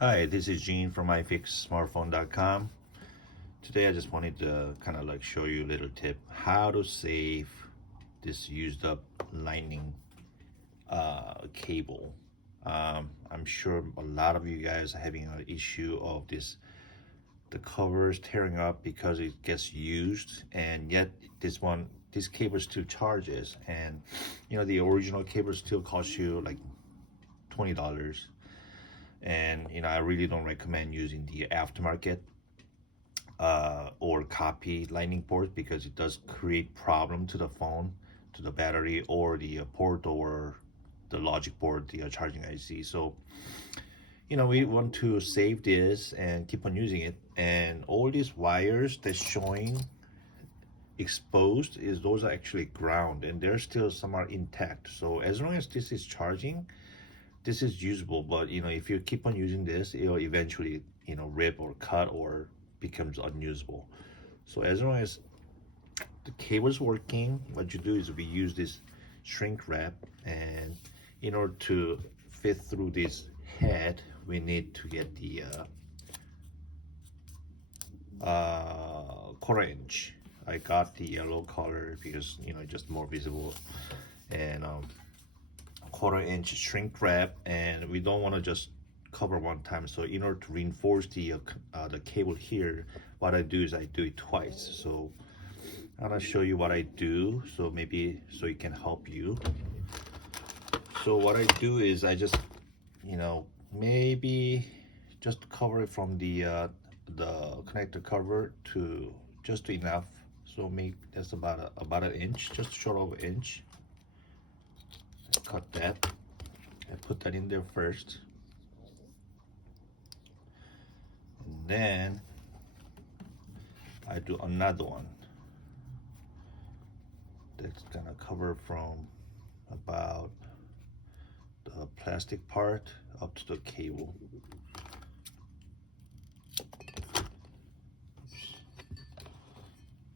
Hi, this is Gene from ifixsmartphone.com. Today I just wanted to kind of like show you a little tip how to save this used up lightning cable. I'm sure a lot of you guys are having an issue of the covers tearing up because it gets used, and yet this cable still charges, and the original cable still costs you like $20. And I really don't recommend using the aftermarket or copy lightning port, because it does create problem to the phone, to the battery, or the port, or the logic board, the charging IC. So we want to save this and keep on using it. And all these wires that's showing exposed, those are actually ground, and there's still some are intact. So as long as this is charging, this is usable. But if you keep on using this, it'll eventually rip or cut or becomes unusable. So as long as the cable is working, what you do is we use this shrink wrap, and in order to fit through this head, we need to get the 1/4 inch. I got the yellow color because just more visible, and 1/4 inch shrink wrap. And we don't want to just cover one time, so in order to reinforce the cable here, what I do is I do it twice. So I'm gonna show you what I do, so maybe so it can help you. So what I do is I just maybe just cover it from the connector cover to just enough. So make that's about an inch, just short of an inch. Cut that. I put that in there first, and then I do another one that's gonna cover from about the plastic part up to the cable.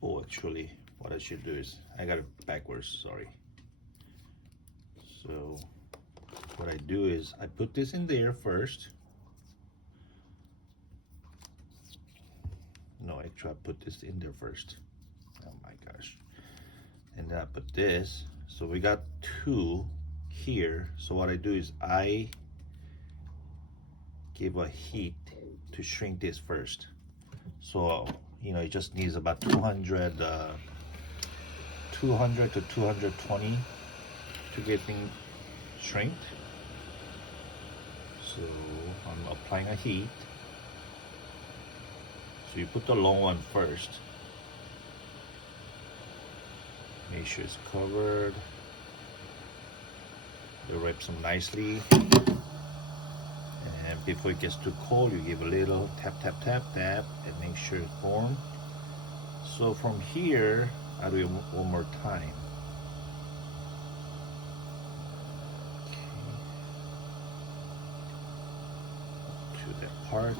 Oh, actually, what I should do is I got it backwards, sorry. So what I do is I put this in there first. No, actually I put this in there first. Oh my gosh. And then I put this. So we got two here. So what I do is I give a heat to shrink this first. So it just needs about 200 to 220 to get things shrinked. So I'm applying a heat. So you put the long one first. Make sure it's covered. You wrap them nicely. And before it gets too cold, you give a little tap, tap, tap, tap, and make sure it's warm. So from here, I'll do it one more time. Okay. To that part.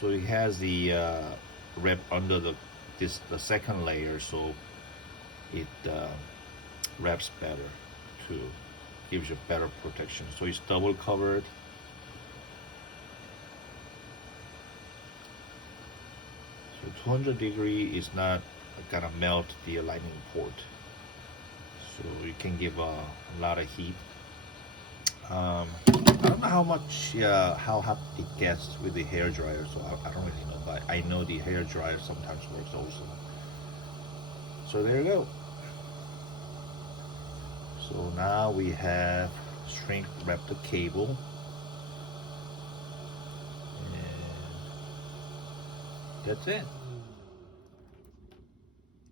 So it has the wrap under the second layer, so it wraps better, to gives you better protection. So it's double covered. So 200 degree is not gonna melt the lightning port, so you can give a lot of heat. I don't know how much, how hot it gets with the hair dryer, so I don't really know, but I know the hair dryer sometimes works also. So there you go. So now we have shrink wrap the cable, and that's it.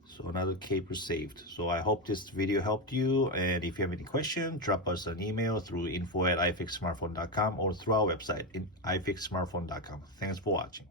So another cable saved. So I hope this video helped you, and if you have any question, drop us an email through info@ifixsmartphone.com or through our website in ifixsmartphone.com. Thanks for watching.